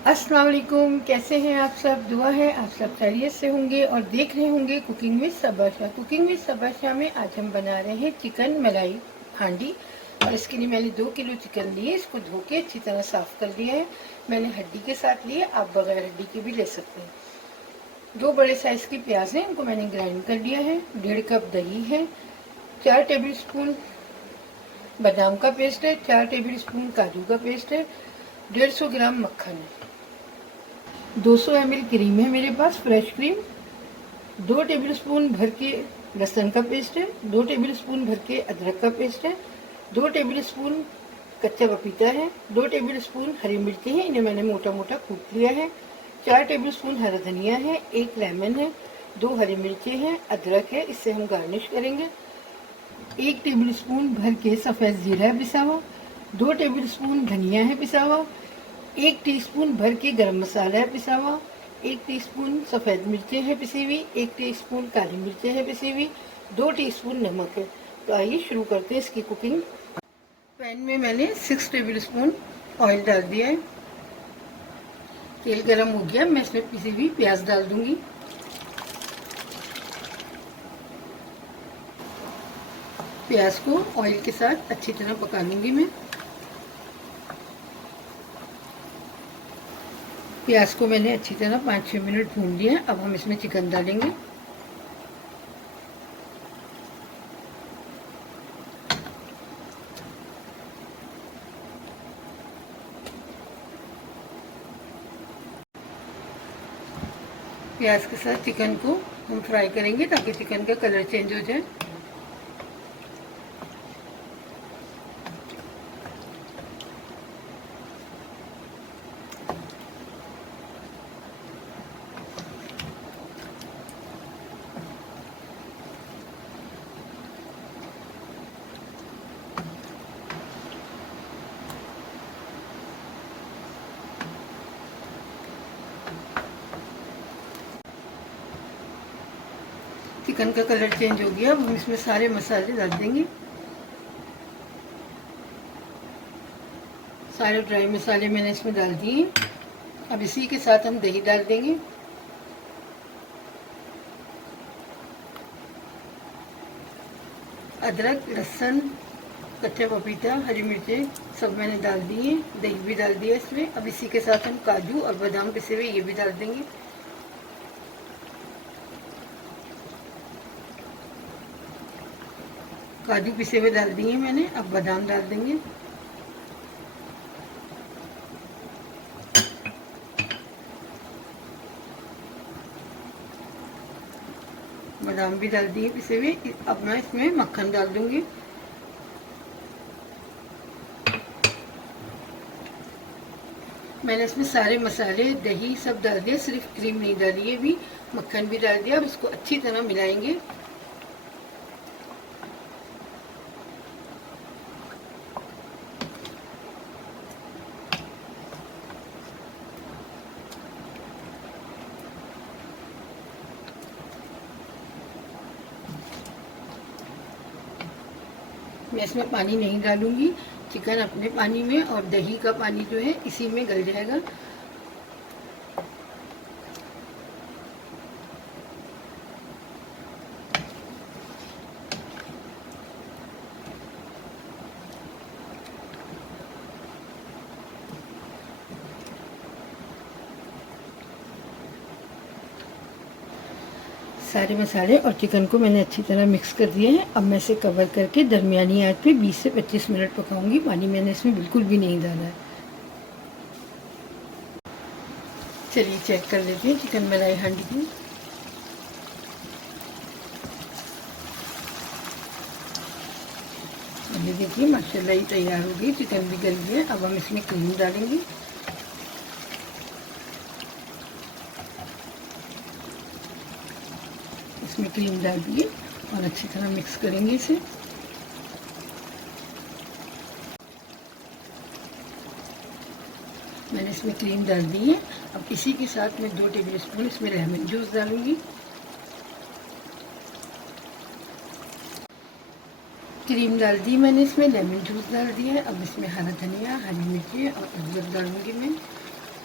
अस्सलाम वालेकुम, कैसे हैं आप सब। दुआ है आप सब खैरियत से होंगे और देख रहे होंगे cooking with Saba Shah. Cooking with Saba Shah में आज हम बना रहे हैं चिकन मलाई हांडी। और इसके लिए मैंने 2 किलो चिकन लिए, इसको धो के अच्छी तरह साफ़ कर लिया है। मैंने हड्डी के साथ लिए, आप बगैर हड्डी के भी ले सकते हैं। 2 बड़े साइज़ की प्याज हैं, उनको मैंने ग्राइंड कर लिया है। 1.5 कप दही है, 4 टेबल स्पून बादाम का पेस्ट है, 4 टेबल स्पून काजू का पेस्ट है, 150 ग्राम मक्खन है, 200 ml क्रीम है मेरे पास, फ्रेश क्रीम, 2 टेबल स्पून भर के लहसुन का पेस्ट है, 2 टेबल स्पून भर के अदरक का पेस्ट है, 2 टेबल स्पून कच्चा पपीता है, 2 टेबल स्पून हरी मिर्ची है, इन्हें मैंने मोटा मोटा कूट लिया है, 4 टेबल स्पून हरा धनिया है, 1 लेमन है, 2 हरी मिर्ची हैं, अदरक है, इससे हम गार्निश करेंगे, 1 टेबल स्पून भर के सफ़ेद जीरा है पिसा हुआ, 2 टेबल स्पून धनिया है पिसा हुआ, 1 टीस्पून भर के गरम मसाला है पिसा हुआ, 1 टीस्पून सफ़ेद मिर्चें हैं पिसी हुई, 1 टीस्पून काली मिर्चें हैं पिसी हुई, 2 टीस्पून नमक है। तो आइए शुरू करते हैं इसकी कुकिंग। पैन में मैंने 6 टेबल स्पून ऑयल डाल दिया है। तेल गरम हो गया, मैं इसमें पिसी हुई प्याज डाल दूंगी। प्याज को ऑयल के साथ अच्छी तरह पका लूंगी मैं। प्याज को मैंने अच्छी तरह 5-6 मिनट भून लिया है। अब हम इसमें चिकन डालेंगे। प्याज के साथ चिकन को हम फ्राई करेंगे ताकि चिकन का कलर चेंज हो जाए। चिकन का कलर चेंज हो गया, अब हम इसमें सारे मसाले डाल देंगे। सारे ड्राई मसाले मैंने इसमें डाल दिए। अब इसी के साथ हम दही डाल देंगे। अदरक, लहसुन, कच्चा पपीता, हरी मिर्चें सब मैंने डाल दिए, दही भी डाल दिया इसमें। अब इसी के साथ हम काजू और बादाम पिसे हुए ये भी डाल देंगे। काजू पिसे हुए डाल दिए मैंने, अब बादाम डाल देंगे। बादाम भी डाल दिए पिसे हुए। अब मैं इसमें मक्खन डाल दूंगी। मैंने इसमें सारे मसाले, दही सब डाल दिया, सिर्फ क्रीम नहीं डाली है, भी मक्खन भी डाल दिया। अब इसको अच्छी तरह मिलाएंगे। मैं इसमें पानी नहीं डालूंगी, चिकन अपने पानी में और दही का पानी जो है इसी में गल जाएगा। सारे मसाले और चिकन को मैंने अच्छी तरह मिक्स कर दिए हैं। अब मैं इसे कवर करके दरमियानी आंच पे 20 से 25 मिनट पकाऊंगी। पानी मैंने इसमें बिल्कुल भी नहीं डाला है। चलिए चेक कर लेते हैं चिकन मलाई हांडी की। ये देखिए माशाल्लाह ही तैयार हो गई, चिकन भी गल गया। अब हम इसमें क्रीम डालेंगे। इसमें क्रीम डाल दिए और अच्छी तरह मिक्स करेंगे इसे। मैंने इसमें क्रीम डाल दी है। अब इसी के साथ मैं 2 टेबल स्पून इसमें लेमन जूस डालूंगी। क्रीम डाल दी मैंने, इसमें लेमन जूस डाल दिया है। अब इसमें हरा धनिया, हरी मिर्ची और अदरक डालूंगी मैं।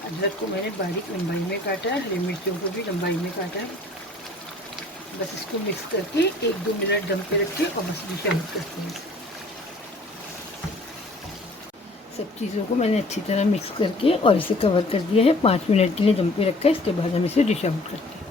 अदरक को मैंने बारीक लंबाई में काटा है, हरी मिर्चों को भी लंबाई में काटा है। बस इसको मिक्स करके 1-2 मिनट दम पे रख के और बस डिश आउट करते हैं। सब चीज़ों को मैंने अच्छी तरह मिक्स करके और इसे कवर कर दिया है। 5 मिनट के लिए दम पे रखा है। इसके बाद हम इसे डिश आउट करते हैं।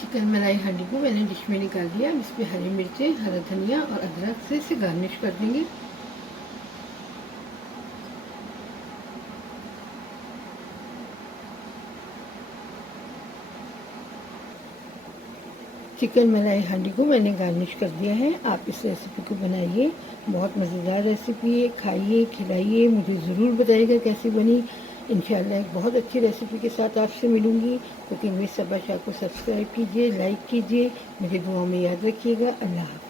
चिकन मलाई हांडी को मैंने डिश में निकाल दिया। इस पर हरी मिर्चें, हरा धनिया और अदरक से इसे गार्निश कर देंगे। चिकन मलाई हांडी को मैंने गार्निश कर दिया है। आप इस रेसिपी को बनाइए, बहुत मज़ेदार रेसिपी है। खाइए, खिलाइए, मुझे ज़रूर बताइएगा कैसी बनी। इंशाल्लाह एक बहुत अच्छी रेसिपी के साथ आपसे मिलूंगी। कुकिंग विद सबा शाह को सब्सक्राइब कीजिए, लाइक कीजिए, मुझे दुआ में याद रखिएगा। अल्लाह हाफ़िज़।